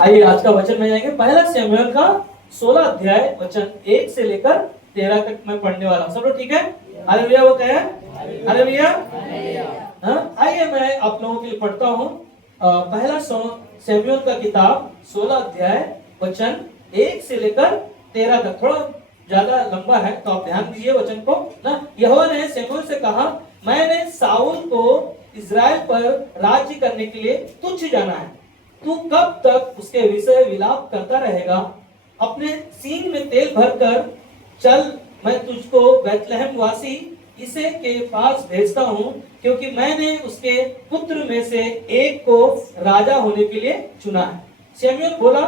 आइए आज का वचन में जाएंगे। पहला शमूएल का 16 अध्याय वचन 1 से लेकर 13 तक मैं पढ़ने वाला हूँ। सब लोग ठीक है? हालेलुया। वो क्या है? हालेलुया। आइए मैं आप लोगों के लिए पढ़ता हूँ। पहला शमूएल का किताब 16 अध्याय वचन 1 से लेकर 13 तक। थोड़ा ज्यादा लंबा है तो आप ध्यान दीजिए वचन को ना। यहोवा ने शमूएल से कहा, मैंने साउल को इस्राएल पर राज्य करने के लिए तुच्छ जाना है। तू कब तक उसके विषय विलाप करता रहेगा? अपने सींग में तेल भरकर चल, मैं तुझको बैतलहम वासी इसे के पास भेजता हूँ, क्योंकि मैंने उसके पुत्र में से एक को राजा होने के लिए चुना है। शमूएल बोला,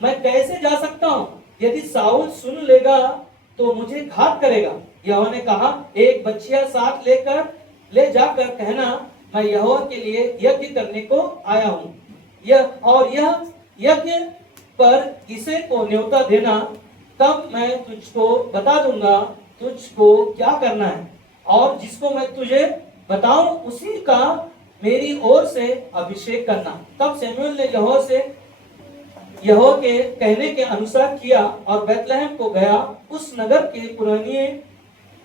मैं कैसे जा सकता हूँ? यदि साउल सुन लेगा तो मुझे घात करेगा। यहोवा ने कहा, एक बछिया साथ ले जाकर कहना, मैं यहोवा के लिए यज्ञ करने को आया हूँ। यह यज्ञ पर इसे को न्योता देना, तब मैं तुझको बता दूंगा तुझको क्या करना है, और जिसको मैं तुझे बताऊं उसी का मेरी ओर से अभिषेक करना। तब शमूएल ने यहोवा के कहने के अनुसार किया और बैतलहम को गया। उस नगर के पुरानिये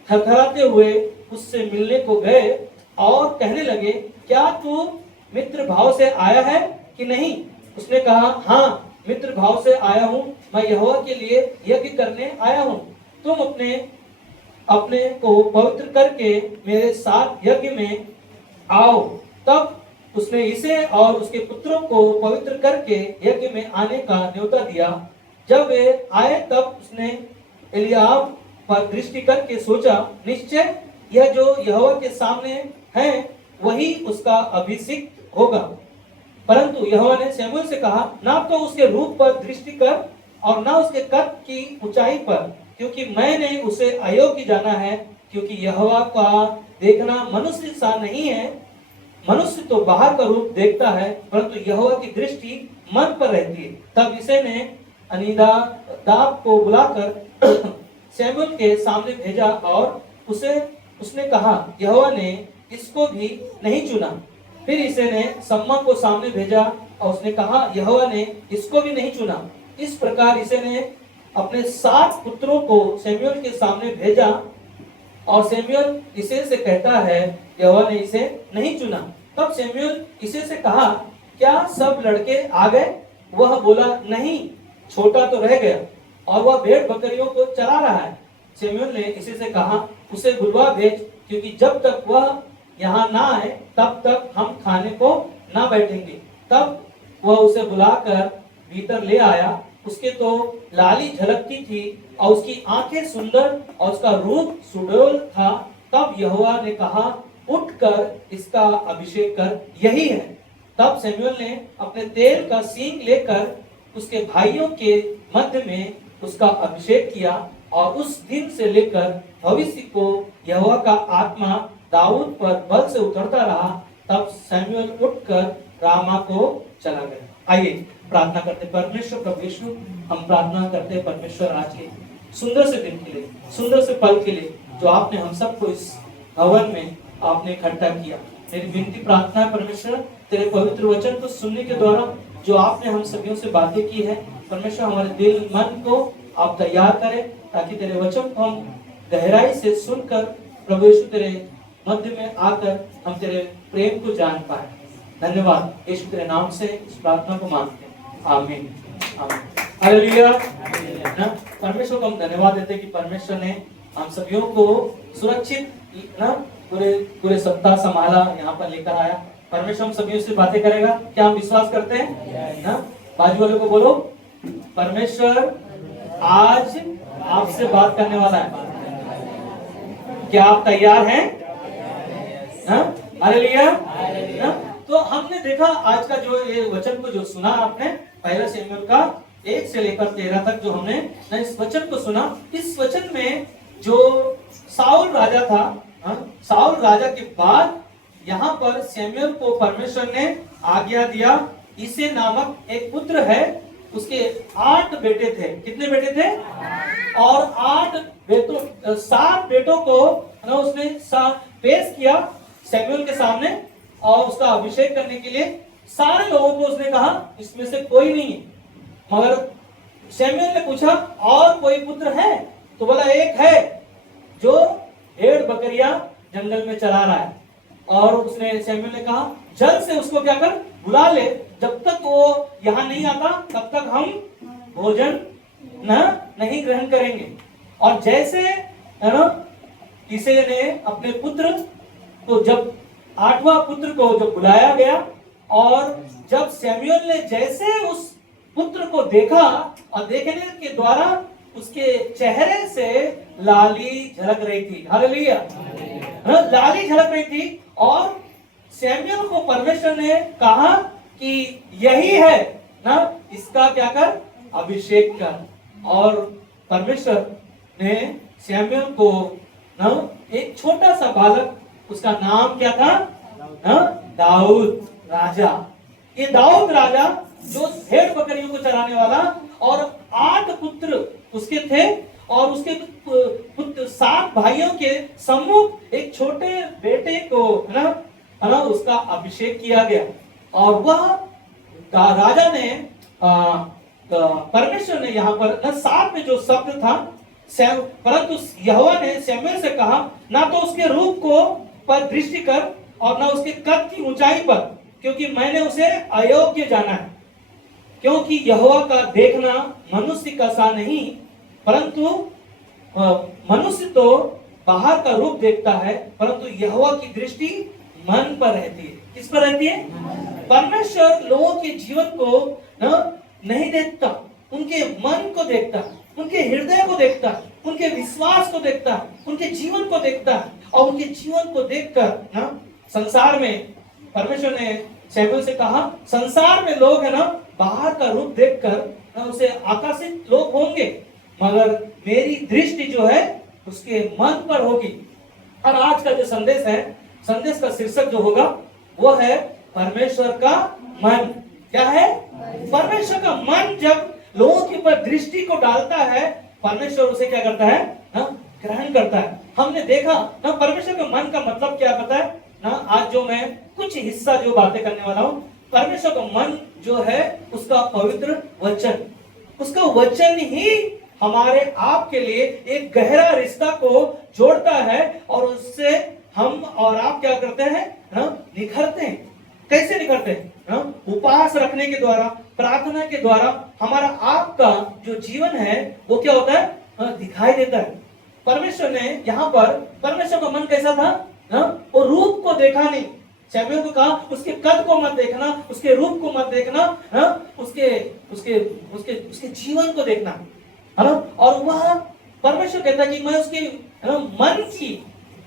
थरथराते हुए उससे मिलने को गए और कहने लगे, क्या तू मित्र भाव से आया है कि नहीं? उसने कहा, हाँ, मित्र भाव से आया हूँ। मैं यहोवा के लिए यज्ञ करने आया हूँ। तुम अपने को पवित्र करके मेरे साथ यज्ञ में आओ। तब उसने इसे और उसके पुत्रों को पवित्र करके यज्ञ में आने का न्योता दिया। जब वे आए तब उसने एलियाब पर दृष्टि करके सोचा, निश्चय यह जो यहोवा के सामने है वही उसका अभिषिक्त होगा। परंतु यहोवा ने शमूएल से कहा, ना तो उसके रूप पर दृष्टि कर और ना उसके कद की ऊंचाई पर, क्योंकि मैंने उसे अयोग्य जाना है। क्योंकि यहोवा का देखना मनुष्य सा नहीं है। मनुष्य तो बाहर का रूप देखता है, परंतु यहोवा की दृष्टि मन पर रहती है। तब इसे ने अनीदाब को बुलाकर शमूएल के सामने भेजा और उसने कहा, यहोवा ने इसको भी नहीं चुना। फिर इसे ने सम्मा को सामने भेजा और उसने कहा, यहोवा ने इसको भी नहीं चुना। इस प्रकार इसे ने अपने 7 पुत्रों को शमूएल के सामने भेजा और शमूएल इसे से कहता है, यहोवा ने इसे नहीं चुना। तब शमूएल इसे से कहा, क्या सब लड़के आ गए? वह बोला, नहीं, छोटा तो रह गया और वह भेड़ बकरियों को चरा रहा है। शमूएल ने इसे से कहा, उसे बुलवा भेज, क्योंकि जब तक वह यहाँ ना आए तब तक हम खाने को ना बैठेंगे। तब वह उसे बुलाकर भीतर ले आया। उसके तो लाली झलकती थी और उसकी आंखें सुंदर और उसका रूप सुडौल था। तब यहोवा ने कहा, उठकर इसका अभिषेक कर, यही है। तब शमूएल ने अपने तेल का सींग लेकर उसके भाइयों के मध्य में उसका अभिषेक किया और उस दिन से लेकर भविष्य को यहोवा का आत्मा दाऊद पर बल से उतरता रहा। तब शमूएल उठकर रामा को चला गया। आइए प्रार्थना करते। परमेश्वर प्रभु यीशु, हम प्रार्थना करते हैं परमेश्वर आज के सुंदर से दिन के लिए, सुंदर से पल के लिए जो आपने हम सबको इस भवन में आपने इकट्ठा किया। मेरी विनती प्रार्थना है परमेश्वर, तेरे पवित्र वचन को सुनने के द्वारा जो आपने हम सभी से बातें की है, परमेश्वर हमारे दिल मन को आप तैयार करें, ताकि तेरे वचन को हम गहराई से सुनकर प्रभु यीशु तेरे मध्य में आकर हम तेरे प्रेम को जान पाए। धन्यवाद यीशु, तेरे नाम से इस प्रार्थना को मांगते हैं, आमीन आमीन हालेलुया। परमेश्वर को हम धन्यवाद देते हैं कि परमेश्वर ने हम सभी को सुरक्षित पूरे सप्ताह संभाला, यहाँ पर लेकर आया। परमेश्वर हम सभी से बातें करेगा, क्या हम विश्वास करते हैं ना? बाजू वाले को बोलो, परमेश्वर आज आपसे बात करने वाला है। क्या आप तैयार हैं? हालेलुया। तो हमने देखा आज का जो ये वचन को जो सुना आपने, पहला शमूएल का 1 से लेकर 13 तक जो हमने इस वचन को सुना। इस वचन में जो साउल राजा था, साउल राजा के बाद यहाँ पर शमूएल को परमेश्वर ने आज्ञा दिया। इसे नामक एक पुत्र है, उसके 8 बेटे थे। कितने बेटे थे? और 7 बेटों को उसने पेश किया शमूएल के सामने और उसका अभिषेक करने के लिए। सारे लोगों को उसने कहा, इसमें से कोई नहीं है मगर शमूएल ने पूछा और कोई पुत्र है? तो बोला एक है जो भेड़ बकरियां जंगल में चला रहा है। और उसने शमूएल ने कहा जल्द से उसको क्या कर बुला ले, जब तक वो यहाँ नहीं आता तब तक हम भोजन नहीं ग्रहण करेंगे। और जैसे है ना किसी ने अपने पुत्र तो जब 8वां पुत्र को जब बुलाया गया और जब शमूएल ने जैसे उस पुत्र को देखा और देखने के द्वारा उसके चेहरे से लाली झलक रही थी। हालेलुया, लाली झलक रही थी। और शमूएल को परमेश्वर ने कहा कि यही है ना, इसका क्या कर अभिषेक कर। और परमेश्वर ने शमूएल को ना एक छोटा सा बालक, उसका नाम क्या था ना, दाऊद राजा। ये दाऊद राजा जो भेड़ बकरियों को चराने वाला, और 8 पुत्र उसके थे और उसके पुत्र 7 भाइयों के सम्मुख एक छोटे बेटे को है ना उसका अभिषेक किया गया। और वह राजा ने परमेश्वर ने यहाँ पर 7 में जो शब्द था, परंतु यहोवा ने शमूएल से कहा ना तो उसके रूप को पर दृष्टि कर और ना उसके कद की ऊंचाई पर, क्योंकि मैंने उसे अयोग्य जाना है। क्योंकि यहोवा का देखना मनुष्य का सा नहीं, परंतु मनुष्य तो बाहर का रूप देखता है, परंतु यहोवा की दृष्टि मन पर रहती है। किस पर रहती है? परमेश्वर लोगों के जीवन को नहीं देखता, उनके मन को देखता है, उनके हृदय को देखता है, उनके विश्वास को देखता है, उनके जीवन को देखता है। और उनके जीवन को देखकर संसार में परमेश्वर ने शमूएल से कहा संसार में लोग है ना बाहर का रूप देखकर उसे आकर्षित लोग होंगे, मगर मेरी दृष्टि जो है उसके मन पर होगी। और आज का जो संदेश है, संदेश का शीर्षक जो होगा वो है परमेश्वर का मन। क्या है? परमेश्वर का मन जब लोगों के ऊपर दृष्टि को डालता है, परमेश्वर उसे क्या करता है ना, ग्रहण करता है। हमने देखा ना परमेश्वर के मन का मतलब क्या पता है ना। आज जो मैं कुछ हिस्सा जो बातें करने वाला हूँ, परमेश्वर का मन जो है उसका पवित्र वचन, उसका वचन ही हमारे आप के लिए एक गहरा रिश्ता को जोड़ता है और उससे हम और आप क्या करते हैं ना, निखरते हैं। कैसे निखरते हैं? उपवास रखने के द्वारा, प्रार्थना के द्वारा हमारा आपका जो जीवन है वो क्या होता है, दिखाई देता है। परमेश्वर ने यहाँ पर, परमेश्वर का मन कैसा था ना, वो रूप को देखा नहीं। शमूएल को कहा उसके कद को मत देखना, उसके रूप को मत देखना, उसके उसके उसके उसके जीवन को देखना, है ना। और वह परमेश्वर कहता है कि मैं उसके मन की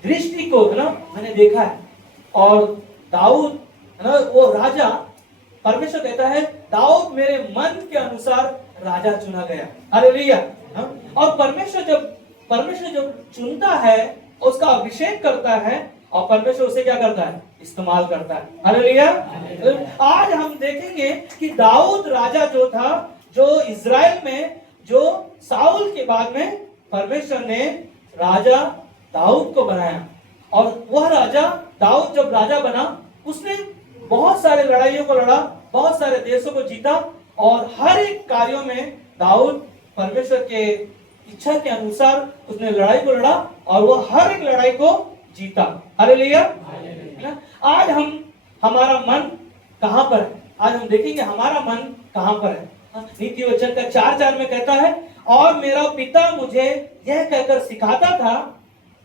दृष्टि को है ना मैंने देखा है। और दाऊद है ना वो राजा, परमेश्वर कहता है दाऊद मेरे मन के अनुसार राजा चुना गया। हालेलुया। और परमेश्वर जब चुनता है उसका अभिषेक करता है और परमेश्वर उसे क्या करता है, इस्तेमाल करता है। हालेलुया। आज हम देखेंगे कि दाऊद राजा जो था, जो इज़राइल में जो साउल के बाद में परमेश्वर ने राजा दाऊद को बनाया। और वह राजा दाऊद जब राजा बना, उसने बहुत सारे लड़ाइयों को लड़ा, बहुत सारे देशों को जीता और हर एक कार्यों में दाऊद परमेश्वर के इच्छा के अनुसार उसने लड़ाई को लड़ा और वो हर एक लड़ाई को जीता। हालेलुया। आज हमारा मन कहां पर है? आज हम देखेंगे हमारा मन कहां पर है। नीति वचन का 4:4 में कहता है और मेरा पिता मुझे यह कहकर सिखाता था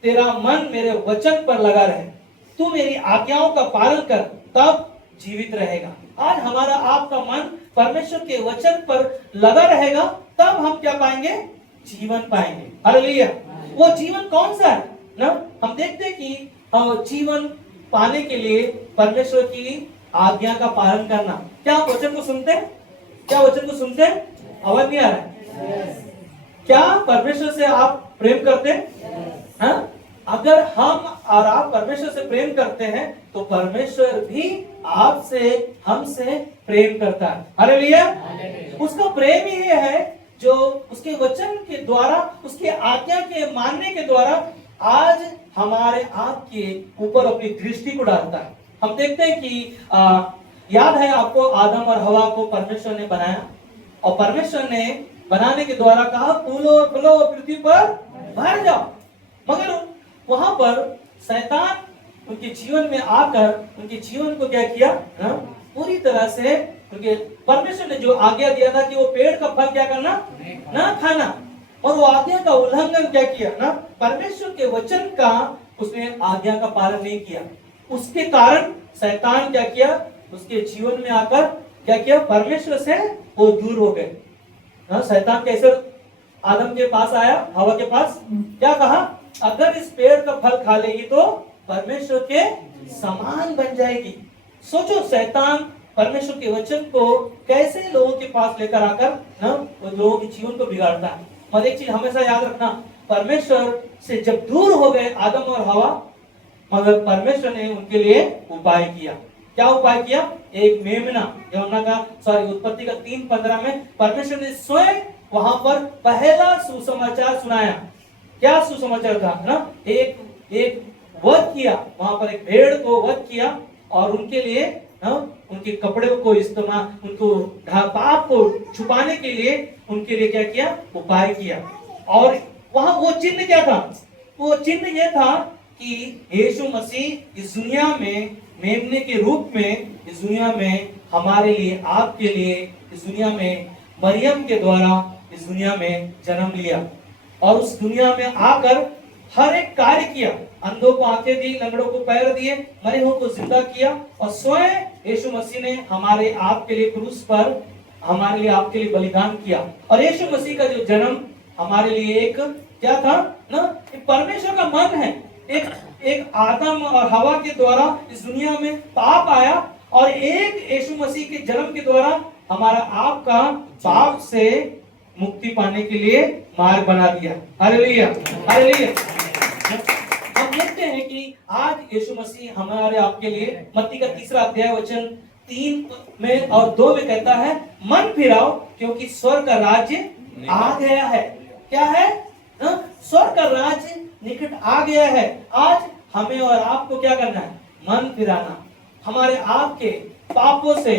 तेरा मन मेरे वचन पर लगा रहे, तू मेरी आज्ञाओं का पालन कर तब जीवित रहेगा। आज हमारा आपका मन परमेश्वर के वचन पर लगा रहेगा, तब हम क्या पाएंगे, जीवन पाएंगे। हालेलुया। वो जीवन कौन सा है ना? हम देखते हैं कि जीवन पाने के लिए परमेश्वर की आज्ञा का पालन करना। क्या आप वचन को सुनते हैं? क्या वचन को सुनते हैं? आवाज नहीं आ रहा है? क्या परमेश्वर से आप प्रेम करते हैं? अगर हम और आप परमेश्वर से प्रेम करते हैं तो परमेश्वर भी आपसे, हमसे प्रेम करता है। हालेलुया। उसका प्रेम ही है जो उसके वचन के द्वारा, उसके आज्ञा के मानने के द्वारा आज हमारे आपके ऊपर अपनी दृष्टि को डालता है। हम देखते हैं कि याद है आपको आदम और हवा को परमेश्वर ने बनाया और परमेश्वर ने बनाने के द्वारा कहा फूलो फूलो पृथ्वी पर भर जाओ। मगर वहां पर शैतान उनके जीवन में आकर उनके जीवन को क्या किया ना, पूरी तरह से उनके परमेश्वर ने जो आज्ञा दिया था कि वो पेड़ का फल क्या करना ना खाना, और वो आज्ञा का उल्लंघन क्या किया ना, परमेश्वर के वचन का उसने आज्ञा का पालन नहीं किया। उसके कारण शैतान क्या किया, उसके जीवन में आकर क्या किया, परमेश्वर से वो दूर हो गए। शैतान कैसे आदम के पास आया, हवा के पास, क्या कहा, अगर इस पेड़ का फल खा लेगी तो परमेश्वर के समान बन जाएगी। सोचो शैतान परमेश्वर के वचन को कैसे लोगों के पास लेकर आकर ना वो लोगों के जीवन को बिगाड़ता है। और एक चीज हमेशा याद रखना, परमेश्वर से जब दूर हो गए आदम और हवा, मगर परमेश्वर ने उनके लिए उपाय किया। क्या उपाय किया, एक मेमना, उत्पत्ति का 3:15 में परमेश्वर ने स्वयं वहां पर पहला सुसमाचार सुनाया। क्या सुसमाचार था ना, एक वध किया, वहां पर एक भेड़ को वध किया और उनके लिए उनके कपड़े को इस्तेमाल, उनको पाप को छुपाने के लिए उनके लिए क्या किया, उपाय किया। और वहां वो चिन्ह क्या था, वो चिन्ह यह था कि यीशु मसीह इस दुनिया में मेमने के रूप में इस दुनिया में हमारे लिए, आपके लिए इस दुनिया में मरियम के द्वारा इस दुनिया में जन्म लिया और उस दुनिया में आकर हर एक कार्य किया। अंधों को आंखें दी, लंगड़ों को पैर दिए, मरे हुओं को जिंदा किया और स्वयं यीशु मसीह ने हमारे आपके लिए क्रूस पर हमारे लिए आपके लिए बलिदान किया। और यीशु मसीह का जो जन्म हमारे लिए एक क्या था ना, परमेश्वर का मन है। एक आदम और हवा के द्वारा इस दुनिया में पाप आया और एक यीशु मसीह के जन्म के द्वारा हमारा आपका पाप से मुक्ति पाने के लिए मार्ग बना दिया। Hallelujah, hallelujah. हम देखते हैं कि आज यीशु मसीह हमारे आपके लिए मत्ती का 3 अध्याय वचन 3 में और 2 में कहता है, मन फिराओ क्योंकि स्वर्ग का राज्य आ गया है। क्या है, स्वर्ग का राज्य निकट आ गया है। आज हमें और आपको क्या करना है, मन फिराना। हमारे आपके पापों से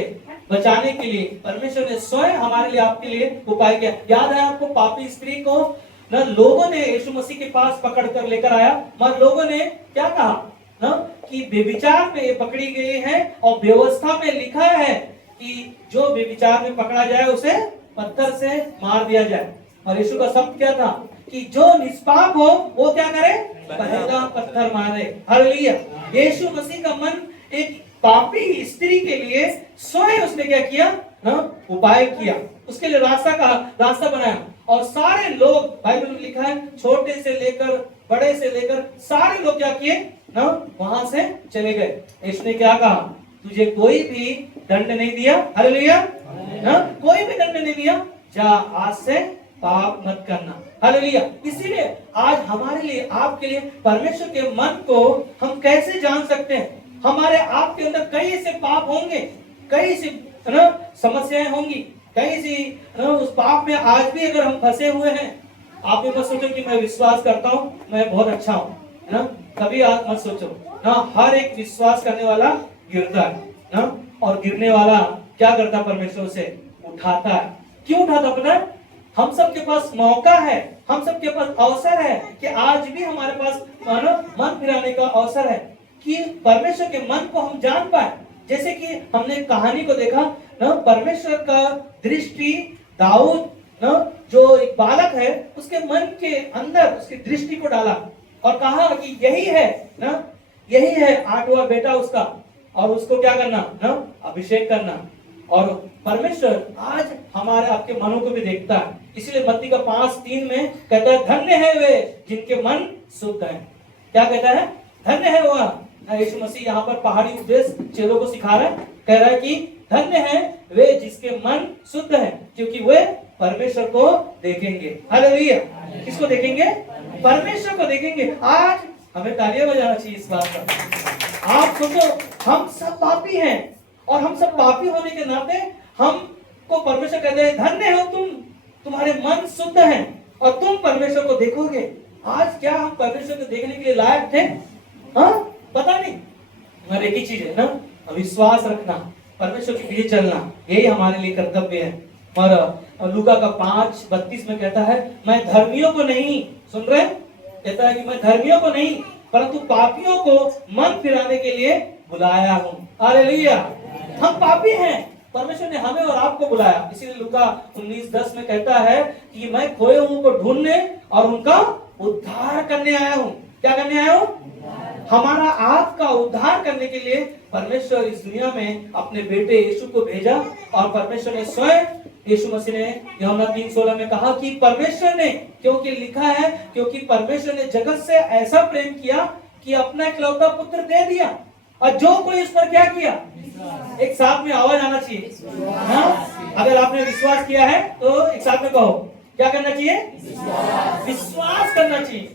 बचाने के लिए परमेश्वर ने स्वयं हमारे लिए आपके लिए उपाय किया। याद है आपको, पापी स्त्री को न लोगों ने यीशु मसीह के पास पकड़ कर लेकर आया, मगर लोगों ने क्या कहा न कि व्यभिचार में ये पकड़ी गई है और व्यवस्था में लिखा है कि जो व्यभिचार में पकड़ा जाए उसे पत्थर से मार दिया जाए। और यीशु का शब्द क्या था कि जो निष्पाप हो वो क्या करे, पहला पत्थर मारे। हालेलुया। यीशु मसीह का मन एक पापी स्त्री के लिए स्वयं उसने क्या किया ना, उपाय किया, उसके लिए रास्ता बनाया। और सारे लोग, बाइबल में लिखा है, छोटे से लेकर बड़े से लेकर सारे लोग क्या किए ना, वहां से चले गए। इसने क्या कहा, तुझे कोई भी दंड नहीं दिया। हालेलुया, कोई भी दंड नहीं दिया, जा आज से पाप मत करना। हालेलुया। इसीलिए आज हमारे लिए, आपके लिए परमेश्वर के मन को हम कैसे जान सकते हैं। हमारे आपके अंदर कई ऐसे पाप होंगे, कई सी समस्याएं होंगी, कई सी उस पाप में आज भी अगर हम फंसे हुए हैं। आप भी मत सोचो कि मैं विश्वास करता हूँ, मैं बहुत अच्छा हूँ, है ना, कभी आप मत सोचो ना। हर एक विश्वास करने वाला गिरता है ना, और गिरने वाला क्या करता, परमेश्वर से उठाता है। क्यों उठाता पता है, हम सबके पास मौका है, हम सबके पास अवसर है कि आज भी हमारे पास मन फिराने का अवसर है कि परमेश्वर के मन को हम जान पाए। जैसे कि हमने कहानी को देखा ना, परमेश्वर का दृष्टि दाऊद ना, जो एक बालक है, उसके मन के अंदर उसकी दृष्टि को डाला और कहा कि यही है ना, यही है 8वां बेटा उसका, और उसको क्या करना ना, अभिषेक करना। और परमेश्वर आज हमारे आपके मनों को भी देखता है। इसलिए मत्ती का 5:3 में कहता है, धन्य है वे जिनके मन शुद्ध हैं। क्या कहता है, धन्य है वह। यीशु मसीह यहाँ पर पहाड़ी उपदेश चेलों को सिखा रहा है, कह रहा है कि धन्य है वे जिसके मन शुद्ध हैं, क्योंकि वे परमेश्वर को देखेंगे। हालेलुया। किसको देखेंगे, परमेश्वर को देखेंगे। आज हमें तालियां बजाना चाहिए इस बात पर। आप सोचो, हम सब पापी हैं और हम सब पापी होने के नाते हमको परमेश्वर कहते हैं, धन्य हो तुम, तुम्हारे मन शुद्ध हैं और तुम परमेश्वर को देखोगे। आज क्या हम परमेश्वर को देखने के लिए लायक थे? हाँ, पता नहीं। मगर एक ही चीज है ना, विश्वास रखना, परमेश्वर के पीछे चलना, यही हमारे लिए कर्तव्य है। और लूका का 5:32 में कहता है, मैं धर्मियों को नहीं, सुन रहे, कहता है कि मैं धर्मियों को नहीं परंतु पापियों को मन फिराने के लिए बुलाया हूँ। हालेलुया। हम पापी हैं, परमेश्वर ने हमें और आपको बुलाया। इसीलिए लूका 19:10 में कहता है कि मैं खोए हुओं को ढूंढने और उनका उद्धार करने आया हूँ। क्या करने आया हूँ? हमारा आपका उद्धार करने के लिए परमेश्वर इस दुनिया में अपने बेटे यीशु को भेजा। और परमेश्वर ने स्वयं, यीशु मसीह ने यूहन्ना 3:16 में कहा कि परमेश्वर ने, क्योंकि लिखा है, क्योंकि परमेश्वर ने जगत से ऐसा प्रेम किया कि अपना इकलौता पुत्र दे दिया, और जो कोई इस पर क्या किया, एक साथ में आवाज आना चाहिए, हाँ? अगर आपने विश्वास किया है तो एक साथ में कहो, क्या करना चाहिए? विश्वास करना चाहिए।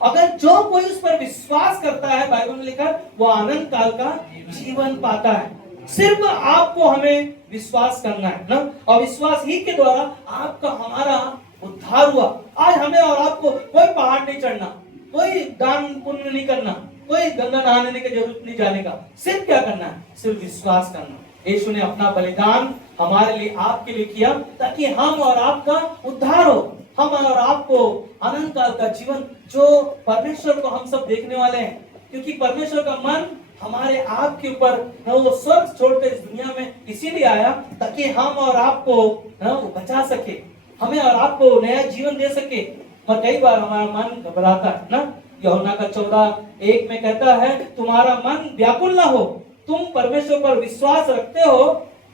अगर जो कोई उस पर विश्वास करता है, बाइबल में लिखा, वो आनंद काल का जीवन पाता है। सिर्फ आपको हमें विश्वास करना है ना, और विश्वास ही के द्वारा आपका हमारा उद्धार हुआ। आज हमें और आपको कोई पहाड़ नहीं चढ़ना, कोई दान पुण्य नहीं करना, कोई गंगा नहाने की जरूरत नहीं जाने का। सिर्फ क्या करना है? सिर्फ विश्वास करना। यीशु ने अपना बलिदान हमारे लिए, आपके लिए किया, ताकि हम और आपका उद्धार हो, हम और आपको अनंत काल का जीवन, जो परमेश्वर को हम सब देखने वाले हैं। क्योंकि परमेश्वर का मन हमारे आपके ऊपर, वो स्वर्ग छोड़कर इस दुनिया में इसीलिए आया ताकि हम और आपको वो बचा सके, हमें और आपको नया जीवन दे सके। और कई बार हमारा मन घबराता है ना। यूहन्ना का 14:1 में कहता है, तुम्हारा मन व्याकुल ना हो, तुम परमेश्वर पर विश्वास रखते हो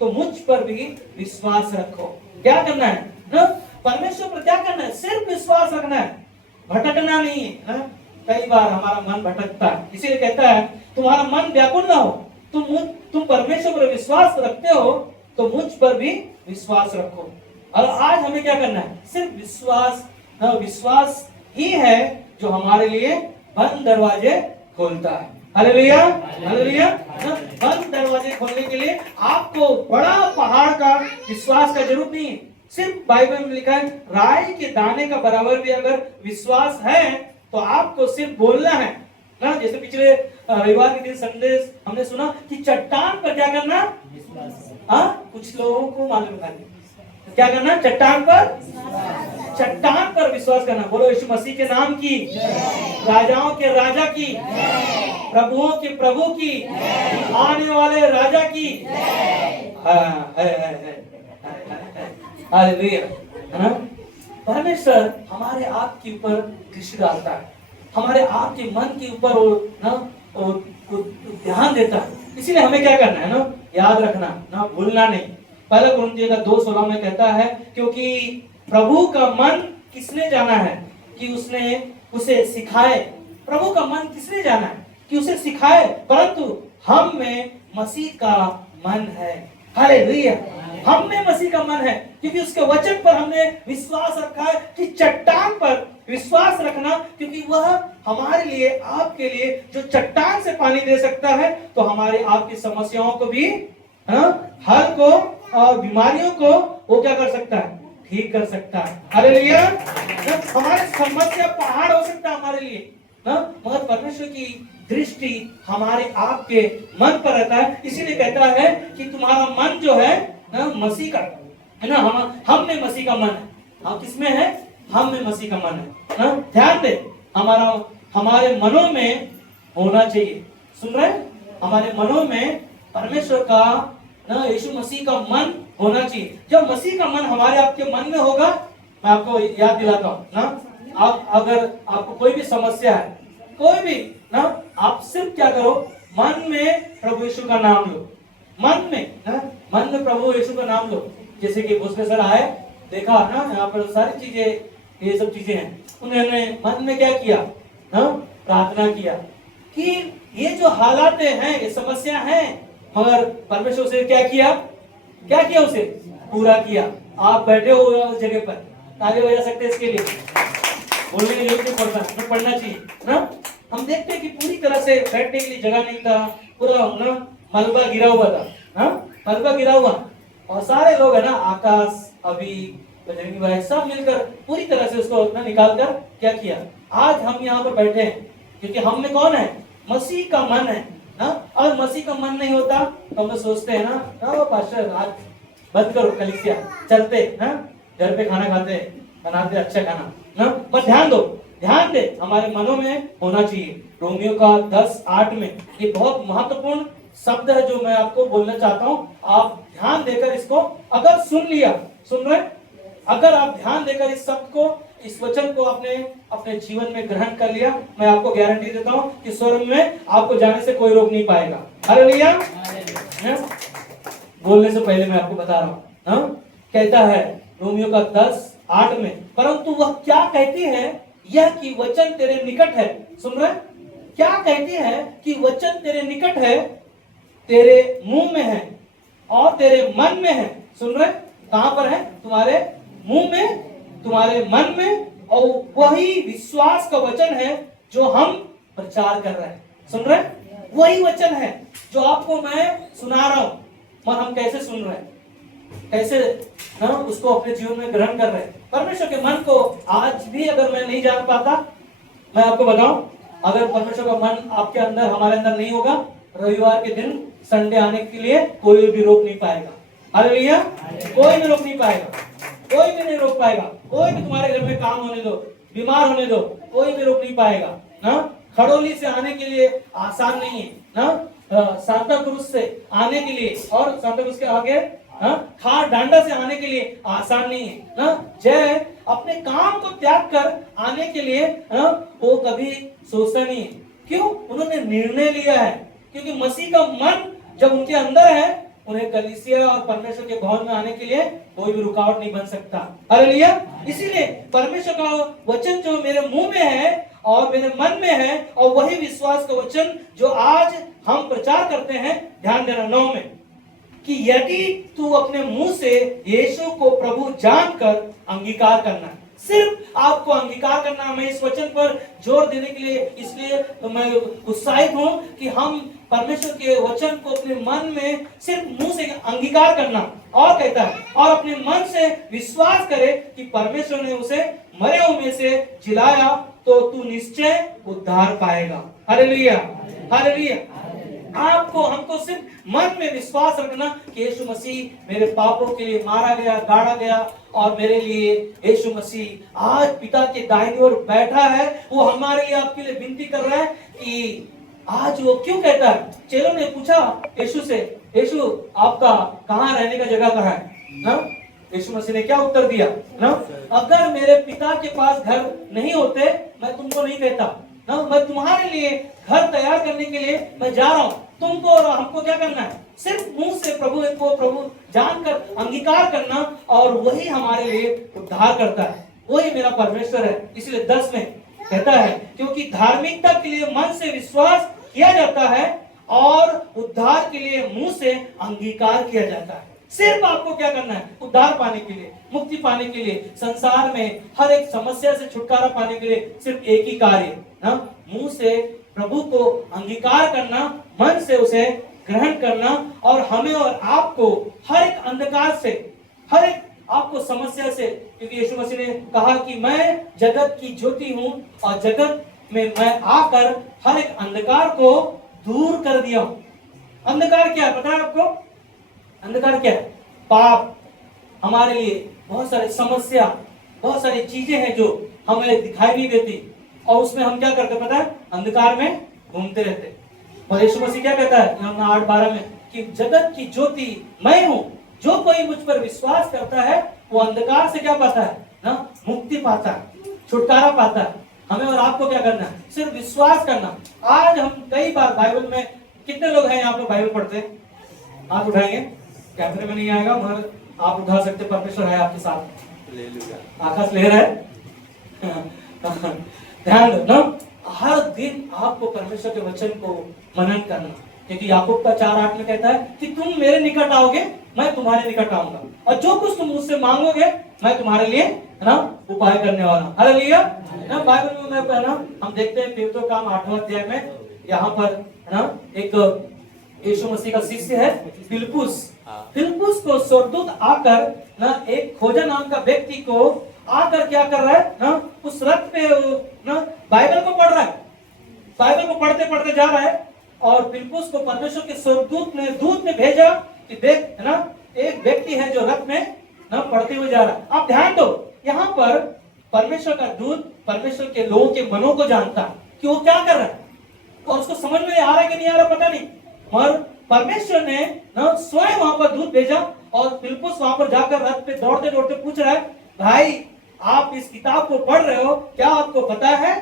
तो मुझ पर भी विश्वास रखो। क्या करना है ना? परमेश्वर पर क्या करना है? सिर्फ विश्वास रखना है, भटकना नहीं है। कई बार हमारा मन भटकता है, इसीलिए कहता है तुम्हारा मन व्याकुल ना हो, तुम परमेश्वर पर विश्वास रखते हो तो मुझ पर भी विश्वास रखो। और आज हमें क्या करना है? सिर्फ विश्वास। विश्वास ही है जो हमारे लिए बंद दरवाजे खोलता है। Hallelujah, hallelujah. बंद दरवाजे खोलने के लिए आपको बड़ा पहाड़ का विश्वास का जरूरत नहीं है। सिर्फ बाइबल में लिखा है, राई के दाने का बराबर भी अगर विश्वास है तो आपको सिर्फ बोलना है ना। जैसे पिछले रविवार के दिन संदेश हमने सुना कि चट्टान पर क्या करना, हाँ, कुछ लोगों को मालूम नहीं क्या करना, चट्टान पर विश्वास करना। बोलो यीशु मसीह के नाम की, राजाओं के राजा की, प्रभुओं के प्रभु की, आने वाले राजा की। हालेलुया। परमेश्वर हमारे आप के ऊपर दृष्टि डालता है, हमारे आप के मन के ऊपर वो ध्यान देता है। इसीलिए हमें क्या करना है ना, याद रखना ना, भूलना नहीं। पहला कुरिन्थियों का 2:16 में कहता है, क्योंकि प्रभु का मन किसने जाना है कि उसने उसे सिखाए। प्रभु का मन किसने जाना है कि उसे सिखाए, परंतु हम में मसीह का मन है। हालेलुया। हम में मसीह का मन है, क्योंकि उसके वचन पर हमने विश्वास रखा है कि चट्टान पर विश्वास रखना, क्योंकि वह हमारे लिए, आपके लिए, जो चट्टान से पानी दे सकता है, तो हमारे आपकी समस्याओं को भी, हल को और बीमारियों को वो क्या कर सकता है, ठीक कर सकता है। हालेलुया। हमारे समस्या पहाड़ हो सकता है हमारे लिए ना, मगर परमेश्वर की दृष्टि हमारे आपके मन पर रहता है। इसीलिए कहता है कि तुम्हारा मन जो है ना, मसीह का है ना, हम में मसीह का मन है। हम किसमें है? हम में मसीह का मन है ना। ध्यान दे, हमारे मनों में होना चाहिए, सुन रहे, हमारे मनों में परमेश्वर का ना, यीशु मसीह का मन होना चाहिए। जब मसीह का मन हमारे आपके मन में होगा, मैं आपको याद दिलाता हूँ ना, आप अगर आपको कोई भी समस्या है, कोई भी ना, आप सिर्फ क्या करो, मन में प्रभु यीशु का नाम लो, मन में प्रभु यीशु का नाम लो। जैसे कि भोसले सर आए, देखा ना, यहाँ पर सारी चीजें, ये सब चीजें हैं, उन्होंने मन में क्या किया ना, प्रार्थना किया कि ये जो हालात हैं, ये समस्या हैं, मगर परमेश्वर से क्या किया उसे पूरा किया। आप बैठे हो उस जगह पर, ताली बजा सकते हैं इसके लिए, बोलने की जरूरत नहीं पड़ता, पढ़ना चाहिए ना। हम देखते हैं कि पूरी तरह से बैठने के लिए जगह नहीं था, पूरा ना मलबा गिरा हुआ था ना, मलबा गिरा हुआ, और सारे लोग है ना, आकाश, अभी बजरंगी भाई सब मिलकर पूरी तरह से उसको ना निकाल कर क्या किया। आज हम यहाँ पर बैठे हैं क्योंकि हम में कौन है? मसीह का मन है ना। और मसीह का मन नहीं होता तो हम सोचते हैं ना, पास्टर आज बंद करो कलीसिया, चलते ना, घर पे खाना खाते, बनाते अच्छा खाना ना, पर ध्यान दो, ध्यान दे, हमारे मनों में होना चाहिए। रोमियो का 10:8 में ये बहुत महत्वपूर्ण शब्द है जो मैं आपको बोलना चाहता हूँ। आप ध्यान देकर इसको अगर सुन लिया, सुन रहे, अगर आप ध्यान देकर इस शब्द को, इस वचन को आपने अपने जीवन में ग्रहण कर लिया, मैं आपको गारंटी देता हूं कि स्वर्ग में आपको जाने से कोई रोक नहीं पाएगा। हालेलुया। बोलने से पहले मैं आपको बता रहा हूं, कहता है रोमियो का 10:8 में, परंतु वह क्या कहती है, यह कि वचन तेरे निकट है। सुन रहे, क्या कहती है कि वचन तेरे निकट है, तेरे मुंह में है और तेरे मन में है। सुन रहे, कहां पर है? तुम्हारे मुंह में, तुम्हारे मन में, और वही विश्वास का वचन है जो हम प्रचार कर रहे हैं। सुन रहे, वही वचन है जो आपको मैं सुना रहा हूं। और हम कैसे सुन रहे हैं, कैसे उसको अपने जीवन में ग्रहण कर रहे हैं। परमेश्वर के मन को आज भी अगर मैं नहीं जान पाता, मैं आपको बताऊं, अगर परमेश्वर का मन आपके अंदर, हमारे अंदर नहीं होगा, रविवार के दिन संडे आने के लिए कोई भी रोक नहीं पाएगा। हालेलुया। कोई भी रोक नहीं पाएगा, कोई भी नहीं रोक पाएगा। कोई भी तुम्हारे घर में काम होने दो, बीमार होने दो, कोई भी रोक नहीं पाएगा ना। खड़ोली से आने के लिए आसान नहीं है ना, सांता क्रूज से आने के लिए, और सांता क्रूज के आगे खार डांडा से आने के लिए आसान नहीं है ना। जय अपने काम को त्याग कर आने के लिए वो कभी सोचता नहीं है। क्यों? उन्होंने निर्णय लिया है, क्योंकि मसीह का मन जब उनके अंदर है, उन्हें कलीसिया और परमेश्वर के भवन में आने के लिए कोई भी रुकावट नहीं बन सकता। हालेलुया। इसीलिए परमेश्वर का वचन जो मेरे मुंह में है और मेरे मन में है, और वही विश्वास का वचन जो आज हम प्रचार करते हैं। ध्यान देना 9 में, कि यदि तू अपने मुंह से यीशु को प्रभु जानकर अंगीकार करना, सिर्फ आपको अंगीकार करना। मैं इस वचन पर जोर देने के लिए इसलिए तो मैं उत्साहित हूं कि हम परमेश्वर के वचन को अपने मन में सिर्फ मुंह से अंगीकार करना, और कहता है और अपने मन से विश्वास करे कि परमेश्वर ने उसे मरे हुए में से जिलाया, तो तू निश्चय उद्धार पाएगा। Hallelujah, hallelujah. आपको, हमको सिर्फ मन में विश्वास रखना कि यीशु मसीह मेरे पापों के लिए मारा गया, गाड़ा गया, और मेरे लिए यीशु मसीह आज पिता के दाहिनी ओर बैठा है। वो हमारे लिए, आपके लिए विनती कर रहा है कि आज वो क्यों कहता है। चेलों ने पूछा यीशु से, यीशु आपका कहाँ रहने का जगह कहाँ है ना? यीशु मसीह ने क्या उत्तर दिया ना? अगर मेरे पिता के पास घर नहीं होते, मैं तुमको नहीं कहता ना, मैं तुम्हारे लिए घर तैयार करने के लिए मैं जा रहा हूँ। तुमको और हमको क्या करना है? सिर्फ मुंह से प्रभु को प्रभु जानकर अंगीकार करना, और वही हमारे लिए उद्धार करता है। वही मेरा परमेश्वर है। इसलिए 10 में कहता है, क्योंकि धार्मिकता के लिए मन से विश्वास किया जाता है और उद्धार के लिए मुंह से अंगीकार किया जाता है। सिर्फ आपको क्या करना है? उद्धार पाने के लिए, मुक्ति पाने के लिए, संसार में हर एक समस्या से छुटकारा पाने के लिए सिर्फ एक ही कार्य ना, मुंह से प्रभु को अंगीकार करना, मन से उसे ग्रहण करना, और हमें और आपको हर एक अंधकार से, हर एक आपको समस्या से, क्योंकि यीशु मसीह ने कहा कि मैं जगत की ज्योति हूं, और जगत में मैं आकर हर एक अंधकार को दूर कर दिया हूं। अंधकार क्या है पता है आपको? अंधकार क्या है? पाप। हमारे लिए बहुत सारी समस्या, बहुत सारी चीजें हैं जो हमें दिखाई नहीं देती, और उसमें हम क्या करते पता है? अंधकार में घूमते रहते। और यीशु मसीह क्या कहता है यूहन्ना 8:12 में कि जगत की ज्योति मैं हूं, जो कोई मुझ पर विश्वास करता है वो अंधकार से क्या पाता है ना? मुक्ति पाता है, छुटकारा पाता है। हमें और आपको क्या करना है? सिर्फ विश्वास करना। आज हम कई बार बाइबल में, कितने लोग हैं यहाँ पर बाइबल पढ़ते हैं? हाथ उठाएंगे, कैमरे में नहीं आएगा मगर आप उठा सकते, परमेश्वर है आपके साथ। आकाश ले रहा है ध्यान दो ना, हर दिन आपको परमेश्वर के वचन को मनन करना, क्योंकि याकूब का 4:8 में कहता है कि तुम मेरे निकट आओगे, मैं तुम्हारे निकट आऊंगा, और जो कुछ तुम मुझसे मांगोगे मैं तुम्हारे लिए ना उपाय करने वाला हूं। हालेलुया। ना बाइबल में मैं ना हम देखते हैं प्रेरितों का 8वां अध्याय में, यहाँ पर ना एक यीशु मसीह का शिष्य है फिलिप्पुस। फिलिप्पुस को स्वर्गदूत आकर ना, एक खोजा नाम का व्यक्ति को आकर क्या कर रहा है ना, उस रथ पे ना बाइबल को पढ़ रहा है। बाइबल को पढ़ते पढ़ते जा रहा है, और फिलिप्पुस को परमेश्वर के स्वर्गदूत ने, दूत ने भेजा कि देख है ना, एक व्यक्ति है जो रथ में ना पढ़ते हुए जा रहा है। आप ध्यान दो, यहाँ पर परमेश्वर का दूत परमेश्वर के लोगों के मनों को जानता है कि वो क्या कर रहा है, और उसको समझ में आ रहा है कि नहीं आ रहा पता नहीं, और परमेश्वर ने ना स्वयं वहां पर दूत भेजा, और फिलिप्पुस वहां पर जाकर रथ पे दौड़ते दौड़ते पूछ रहा है, भाई आप इस किताब को पढ़ रहे हो, क्या आपको पता है?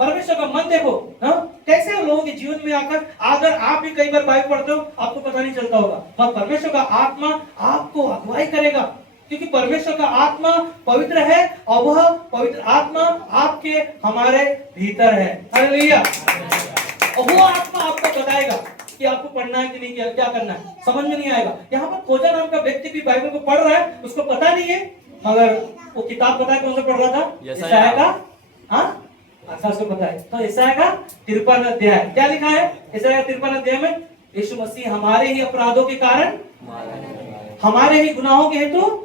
परमेश्वर का मन देखो ना, कैसे लोगों के जीवन में आकर, अगर आप भी कई बार बाइबल पढ़ते हो आपको पता नहीं चलता होगा, पर परमेश्वर का आत्मा आपको अगुवाई करेगा, क्योंकि परमेश्वर का आत्मा पवित्र है और वह पवित्र आत्मा आपके हमारे भीतर है। हालेलुया। और वो आत्मा आपको बताएगा कि आपको पढ़ना है कि नहीं, क्या करना है, समझ में नहीं आएगा। यहाँ पर खोजा नाम का व्यक्ति भी बाइबल को पढ़ रहा है, उसको पता नहीं है, मगर वो किताब पता है कौन सा पढ़ रहा था? यशायाह का, हाँ अच्छा उसको पता है। तो यशायाह का 53 अध्याय क्या लिखा है? यशायाह 53 अध्याय में यीशु मसीह हमारे ही अपराधों के कारण, हमारे ही गुनाहों के हेतु,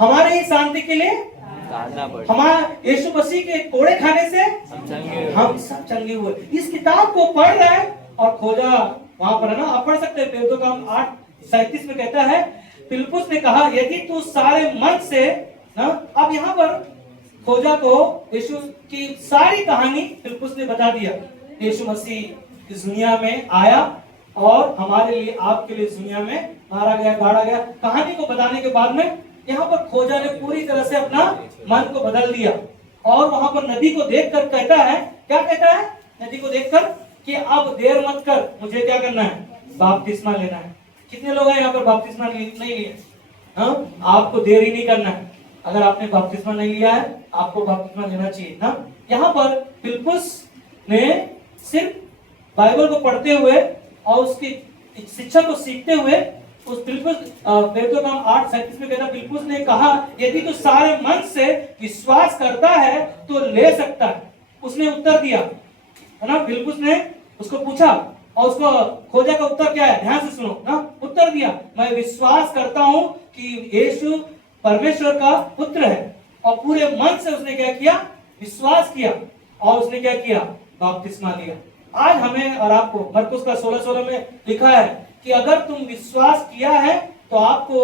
हमारे ही शांति के लिए हमारा यीशु मसीह के कोड़े खाने से हम सब चंगे हुए। इस किताब को पढ़ रहा है और खोजा वहां पर है ना, आप पढ़ सकते हैं। प्रेरितों का 8:37 में कहता है, फिलिप्पुस ने कहा यदि तू सारे मन से ना, अब यहाँ पर खोजा को यीशु की सारी कहानी फिलिप्पुस ने बता दिया। यीशु मसीह इस दुनिया में आया और हमारे लिए, आपके लिए इस दुनिया में मारा गया, गाड़ा गया। कहानी को बताने के बाद में यहाँ पर खोजा ने पूरी तरह से अपना मन को बदल दिया, और वहां पर नदी को देखकर कहता है, क्या कहता है नदी को देखकर? कि अब देर मत कर, मुझे क्या करना है? बपतिस्मा लेना है। कितने लोग हैं यहाँ पर बपतिस्मा नहीं लिए? हाँ, आपको देर ही नहीं करना है। अगर आपने बपतिस्मा नहीं लिया है, आपको बपतिस्मा लेना चाहिए ना। यहाँ पर फिलिप्पुस ने सिर्फ बाइबल को पढ़ते हुए और उसकी शिक्षा को सीखते हुए, उस फिलिप्पुस प्रेरितों का 8:37 में कहता, फिलिप्पुस ने कहा यदि तू सारे मन से विश्वास करता है तो ले सकता है। उसने उत्तर दिया है ना, फिलिप्पुस ने उसको पूछा और उसको खोजा का उत्तर क्या है, ध्यान से सुनो ना। उत्तर दिया, मैं विश्वास करता हूं कि यीशु परमेश्वर का पुत्र है, और पूरे मन से उसने क्या किया? विश्वास किया, और उसने क्या किया? बपतिस्मा लिया। आज हमें और आपको मरकुस का 16:16 में लिखा है कि अगर तुम विश्वास किया है तो आपको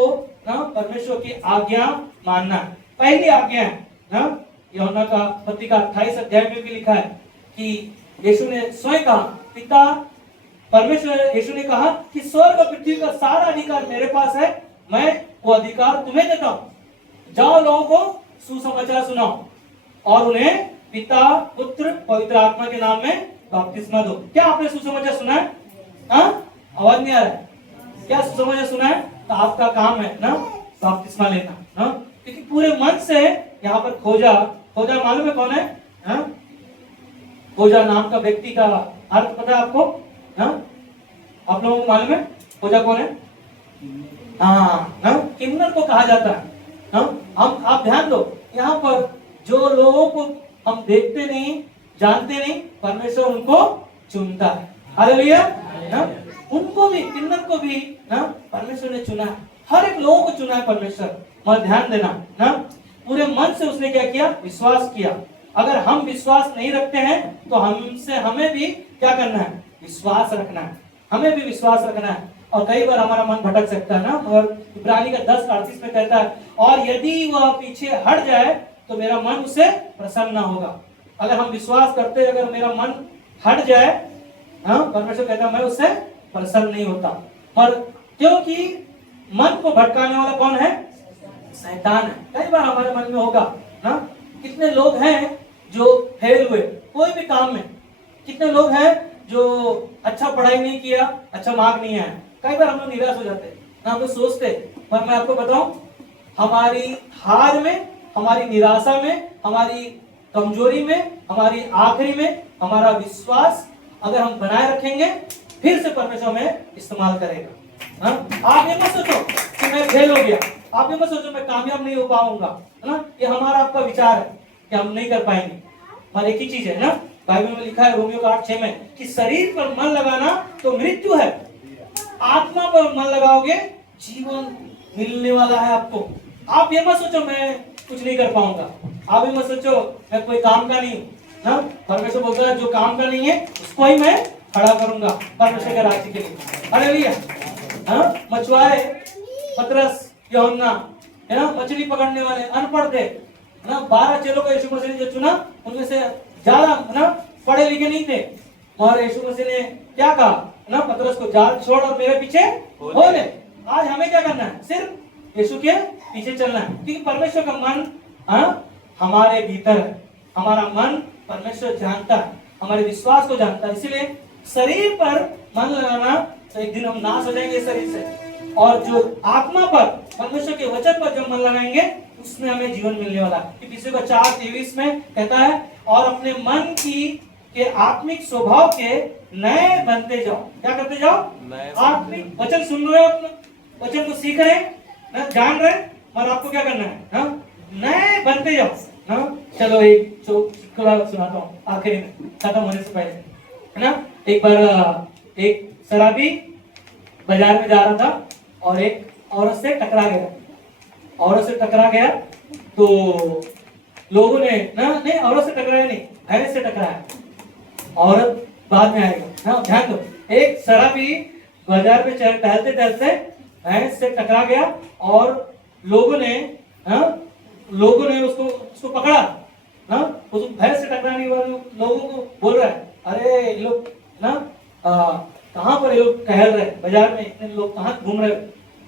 ना परमेश्वर की आज्ञा मानना है। पहली आज्ञा है ना, यूहन्ना का पत्री का 28 अध्याय में भी लिखा है कि यीशु ने स्वयं कहा, पिता परमेश्वर, यीशु ने कहा कि स्वर्ग और पृथ्वी का सारा अधिकार मेरे पास है, मैं वो अधिकार तुम्हें देता हूं। जाओ लोगों को सुसमाचार सुनाओ और उन्हें पिता, पुत्र, पवित्र आत्मा के नाम में बपतिस्मा दो। क्या आपने सुसमाचार सुना है? हाँ, आवाज नहीं आ रहा है क्या? सुसमाचार सुना है? तो आपका काम है ना बपतिस्मा लेना ना, क्योंकि पूरे मन से यहाँ पर खोजा मालूम है कौन है? हाँ? खोजा नाम का व्यक्ति का अर्थ पता है आपको? हाँ? आप लोगों को मालूम है खोजा कौन है? हाँ ना, किन्नर को कहा जाता है। हम आप ध्यान दो, यहाँ पर जो लोगों को हम देखते नहीं, जानते नहीं, परमेश्वर उनको चुनता है। हालेलुया ना, उनको भी, किन्नर को भी ना परमेश्वर ने चुना है। हर एक लोगों को चुना है परमेश्वर। मगर ध्यान देना ना, पूरे मन से उसने क्या किया? विश्वास किया। अगर हम विश्वास नहीं रखते हैं तो हमें भी क्या करना है? विश्वास रखना है। हमें भी विश्वास रखना है। और कई बार हमारा मन भटक सकता है ना, और इब्रानी का 10:38 में कहता है, और यदि वह पीछे हट जाए तो मेरा मन उसे प्रसन्न ना होगा। अगर हम विश्वास करते, अगर मेरा मन हट जाए, हाँ, परमेश्वर कहता है मैं उससे प्रसन्न नहीं होता। पर क्योंकि मन को भटकाने वाला कौन है? शैतान है। कई बार हमारे मन में होगा ना, कितने लोग हैं जो फेल हुए कोई भी काम में, कितने लोग हैं जो अच्छा पढ़ाई नहीं किया, अच्छा मार्क नहीं आया। कई बार हम लोग निराश हो जाते हैं ना, हम लोग सोचते, पर मैं आपको बताऊं, हमारी हार में, हमारी निराशा में, हमारी कमजोरी में, हमारी आखिरी में हमारा विश्वास अगर हम बनाए रखेंगे, फिर से परमेश्वर हमें इस्तेमाल करेगा। आप ये मत सोचो कि मैं फेल हो गया, आप ये मत सोचो मैं कामयाब नहीं हो पाऊंगा, है ना। ये हमारा आपका विचार है कि हम नहीं कर पाएंगे। पर एक ही चीज है ना, बाइबल में लिखा है रोमियो का 8:6 में कि शरीर पर मन लगाना तो मृत्यु है, आत्मा पर मन लगाओगे जीवन मिलने वाला है आपको। आप ये मत सोचो मैं कुछ नहीं कर पाऊंगा, आप ये मत सोचो मैं कोई काम का नहीं हूं। परमेश्वर बोलता है जो काम का नहीं है उसको ही मैं खड़ा करूंगा परमेश्वर के राज्य के लिए। हालेलुया। मछुआरे पतरस, यूहन्ना, है ना, मछली पकड़ने वाले, अनपढ़ थे, है ना। 12 चेलों को यीशु मसीह ने जो चुना, उनमें से ज्यादा, है ना, पढ़े लिखे नहीं थे। और यीशु मसीह ने क्या कहा, है ना, पतरस को, जाल छोड़ और मेरे पीछे हो ले। आज हमें क्या करना है, सिर्फ यीशु के पीछे चलना है, क्योंकि परमेश्वर का मन हमारे भीतर है। हमारा मन परमेश्वर जानता है, हमारे विश्वास को जानता है। इसलिए शरीर पर मन लगाना, तो एक दिन हम नाश हो जाएंगे शरीर से, और जो आत्मा पर, परमेश्वर के वचन पर जब मन लगाएंगे, उसमें हमें जीवन मिलने वाला है। किसी को 4:23 में कहता है, और अपने मन की के आत्मिक स्वभाव के नए बनते जाओ। क्या करते जाओ, आत्मिक वचन सुन रहे हो, वचन को सीख रहे हैं, जान रहे हैं, और आपको क्या करना है, नए बनते जाओ। चलो एक सुनाता हूँ आखिरी में, खत्म होने से पहले, है ना। एक बार एक शराबी बाजार में जा रहा था और एक औरत से टकरा गया। औरत से टकरा गया तो लोगों ने, नहीं, औरत से टकराया नहीं, भैंस से टकराया। औरत बाद में आएगा, ध्यान दो। एक शराबी बाजार में टहलते टहलते भैंस से टकरा गया, और लोगों ने उसको पकड़ा। उस भैंस से टकराने के बाद लोगों को बोल रहा है, अरे लोग कहाँ पर ये लोग टहल रहे, बाजार में इतने लोग कहाँ घूम रहे।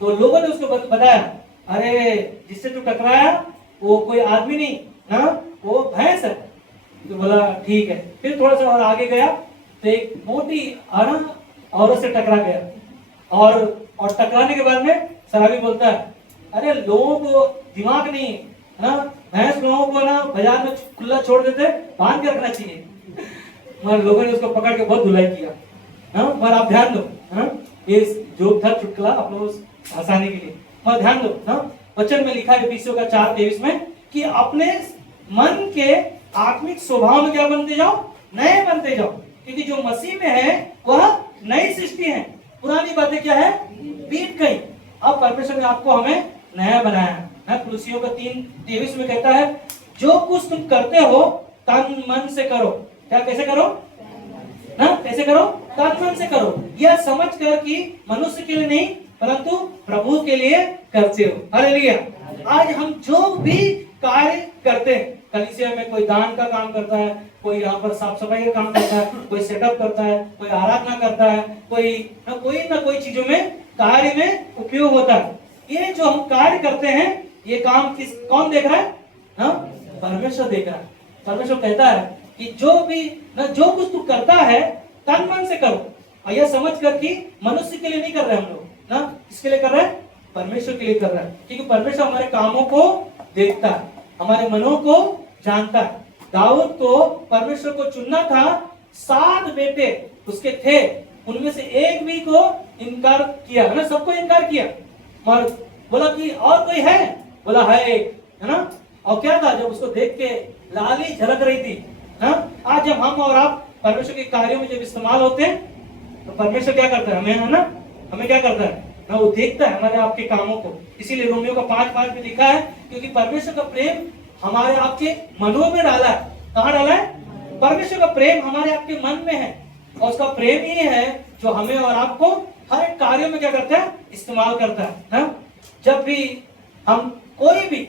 तो लोगों ने उसको बताया, अरे जिससे तू टकराया वो कोई आदमी नहीं, वो भैंस है। तो बोला ठीक है। फिर थोड़ा सा और आगे गया तो एक मोटी औरत से टकरा गया, और टकराने के बाद में शराबी बोलता है, अरे लोगों को दिमाग नहीं है ना, भैंस लोगों को ना बाजार में खुला छोड़ देते, बांध के रखना चाहिए। मगर लोगों ने उसको पकड़ के बहुत धुलाई किया। मगर आप ध्यान दो, ये जोक था, चुटकुला आप लोगों को हंसाने के लिए। मगर ध्यान दो, वचन में लिखा है इफिसियों का 4:23 में कि अपने मन के आत्मिक स्वभाव में क्या बनते जाओ, नए बनते जाओ, क्योंकि जो मसीह में है वह नई सृष्टि है। पुरानी बातें क्या है, बीत गई, अब परमेश्वर ने आपको हमें नया बनाया है। कुलुसियों का 3:23 में कहता है, जो कुछ तुम करते हो तन मन से करो। क्या, कैसे करो, कैसे करो, तन मन से करो, यह समझ कर कि मनुष्य के लिए नहीं परंतु प्रभु के लिए करते हो। हालेलुया। आज हम जो भी कार्य करते हैं, कलीसिया में कोई दान का काम करता है, कोई यहाँ पर साफ सफाई का काम करता है, कोई सेटअप करता है, कोई आराधना करता है, कोई ना कोई चीजों में कार्य में उपयोग होता है। ये जो हम कार्य करते हैं, ये काम कौन देख रहा है, परमेश्वर देख रहा है। परमेश्वर कहता है कि जो कुछ तू करता है तन मन से करो, और यह समझ कर कि मनुष्य के लिए नहीं कर रहे हम लोग, किसके लिए कर रहे हैं, परमेश्वर के लिए कर रहा है। क्योंकि परमेश्वर हमारे कामों को देखता है, हमारे मनों को जानता है। दाऊद को परमेश्वर को चुनना था, 7 बेटे उसके थे, उनमें से एक भी को इनकार किया, है ना, सबको इनकार किया। और बोला कि और कोई है, बोला है एक, है ना। और क्या था, जब उसको देख के लाली झलक रही थी। आज जब हम और आप परमेश्वर के कार्यों में जब इस्तेमाल होते हैं, तो परमेश्वर क्या करता है, हमें क्या करता है, वो देखता है हमारे आपके कामों को। इसीलिए रोमियो का 5:5 में लिखा है, क्योंकि परमेश्वर का प्रेम हमारे आपके मनों में डाला है। कहाँ डाला है, परमेश्वर का प्रेम हमारे आपके मन में है, और उसका प्रेम ही है जो हमें और आपको हर एक कार्यों में क्या करता है, इस्तेमाल करता है। जब भी हम कोई भी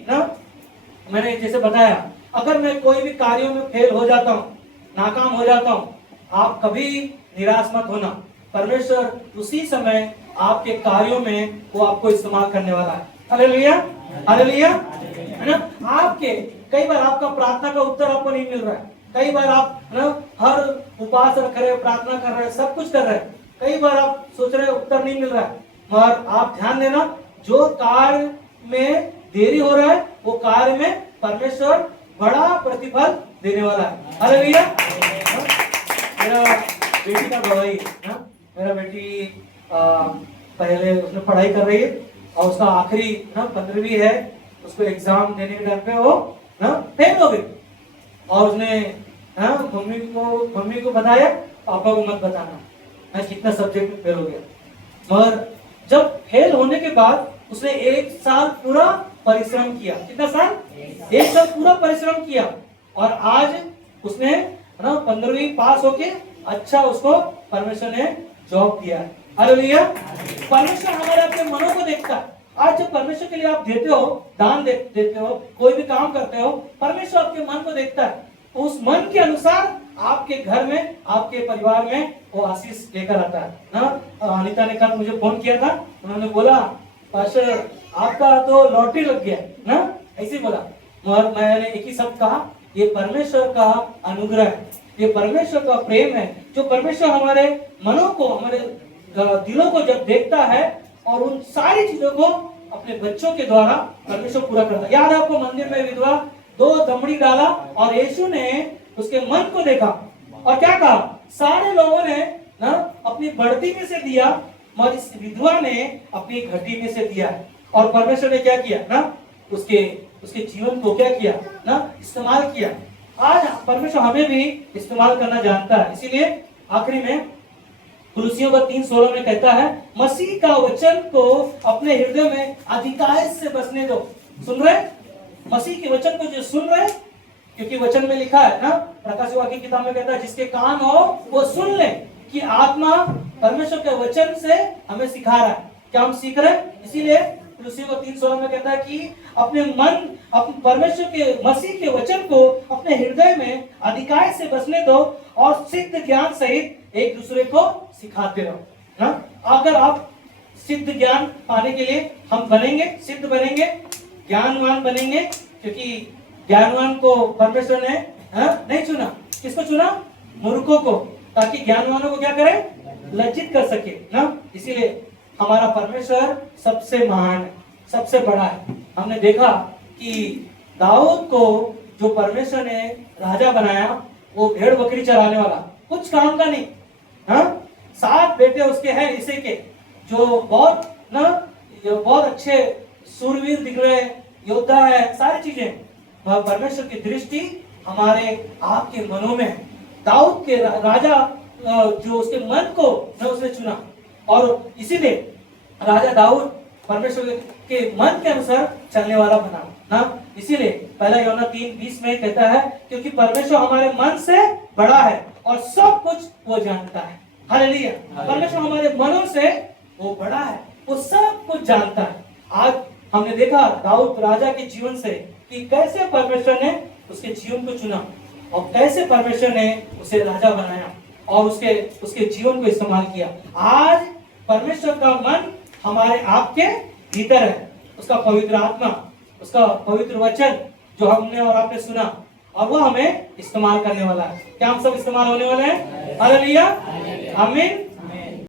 मैंने जैसे बताया, अगर मैं कोई भी कार्यों में फेल हो जाता हूँ, नाकाम हो जाता हूँ, आप कभी निराश मत होना। परमेश्वर उसी समय आपके कार्यों में वो आपको इस्तेमाल करने वाला है। हालेलुया, हालेलुया, है ना। आपके कई बार आपका प्रार्थना का उत्तर आपको नहीं मिल रहा है, कई बार आप हर उपवास रख रहे, प्रार्थना कर रहे, सब कुछ कर रहे, कई बार आप सोच रहे उत्तर नहीं मिल रहा है। मगर आप ध्यान देना, जो कार्य में देरी हो रहा है, वो कार्य में परमेश्वर बड़ा प्रतिफल देने वाला है। हालेलुया। मेरा बेटी का गवाही है, मेरा बेटी पहले उसने पढ़ाई कर रही है, और उसका आखिरी 15वीं है, उसको एग्जाम देने के टाइम पे वो फेल हो गई, और उसने मम्मी को बताया, पापा को मत बताना, मैं कितना सब्जेक्ट में फेल हो गया। मगर जब फेल होने के बाद उसने 1 साल पूरा परिश्रम किया। कितना साल, 1 साल पूरा परिश्रम किया, और आज उसने 15वीं पास होके अच्छा उसको परमेश्वर ने जॉब दिया। हालेलुया। परमेश्वर हमारे अपने मनों को देखता है, आज जब परमेश्वर के लिए आप देते हो, दान देते हो, कोई भी काम करते हो, परमेश्वर आपके मन को देखता है। उस मन के अनुसार आपके घर में, आपके परिवार में वो आशीष लेकर आता है ना। अनिता ने कल मुझे फोन किया था, उन्होंने बोला पास्टर आपका तो लॉटरी लग गया ना, ऐसे बोला। और मैंने एक ही शब्द कहा, ये परमेश्वर का अनुग्रह है, ये परमेश्वर का प्रेम है, जो परमेश्वर हमारे मनों को, हमारे दिलों को जब देखता है और उन सारी चीजों को अपने बच्चों के द्वारा परमेश्वर पूरा करता है। याद आपको मंदिर में विधवा 2 दमड़ी डाला और यीशु ने उसके मन को देखा और क्या कहा, सारे लोगों ने ना अपनी बढ़ती में से दिया, मगर इस विधवा ने अपनी घटी में से दिया। और परमेश्वर ने क्या किया ना, उसके जीवन को क्या किया ना, इस्तेमाल किया। आज परमेश्वर हमें भी इस्तेमाल करना जानता है। इसीलिए आखिरी में कुलुसियों का 3:16 में कहता है, मसीह का वचन को अपने हृदय में अधिकायत से बसने दो। सुन रहे, मसीह के वचन को जो सुन रहे, क्योंकि वचन में लिखा है ना, प्रकाशित वाक्य की किताब में कहता है जिसके कान हो वो सुन ले कि आत्मा परमेश्वर के वचन से हमें सिखा रहा है। क्या हम सीख रहे हैं? इसीलिए कुलुसियों को 3:16 में कहता है कि अपने मन, अपने परमेश्वर के, मसीह के वचन को अपने हृदय में अधिकायत से बसने दो और सिद्ध ज्ञान सहित एक दूसरे को सिखाते रहो ना। अगर आप सिद्ध ज्ञान पाने के लिए हम बनेंगे, सिद्ध बनेंगे, ज्ञानवान बनेंगे, क्योंकि ज्ञानवान को परमेश्वर ने नहीं चुना। किसको चुना? मूर्खों को, ताकि ज्ञानवानों को क्या करे, लज्जित कर सके ना। इसीलिए हमारा परमेश्वर सबसे महान है, सबसे बड़ा है। हमने देखा कि दाऊद को जो परमेश्वर ने राजा बनाया, वो भेड़ बकरी चराने वाला, कुछ काम का नहीं। 7 बेटे उसके हैं इसे के, जो बहुत अच्छे सूरवीर दिख रहे, योद्धा है, सारी चीजें। परमेश्वर की दृष्टि हमारे आपके मनों में है। दाऊद के राजा जो उसके मन को उसने चुना, और इसीलिए राजा दाऊद परमेश्वर के मन के अनुसार चलने वाला बना ना। इसीलिए पहला यूहन्ना 3:20 में कहता है, क्योंकि परमेश्वर हमारे मन से बड़ा है और सब कुछ वो जानता है। हालेलुया। परमेश्वर हमारे मनों से वो बड़ा है, वो सब कुछ जानता है। आज हमने देखा दाऊद राजा के जीवन से कि कैसे परमेश्वर ने उसके जीवन को चुना और कैसे परमेश्वर ने उसे राजा बनाया और उसके जीवन को इस्तेमाल किया। आज परमेश्वर का मन हमारे आपके भीतर है, उसका पवित्र आत्मा, उसका पवित्र वचन जो हमने और आपने सुना, और वो हमें इस्तेमाल करने वाला है। क्या हम सब इस्तेमाल होने वाले हैं? हालेलुया, आमीन।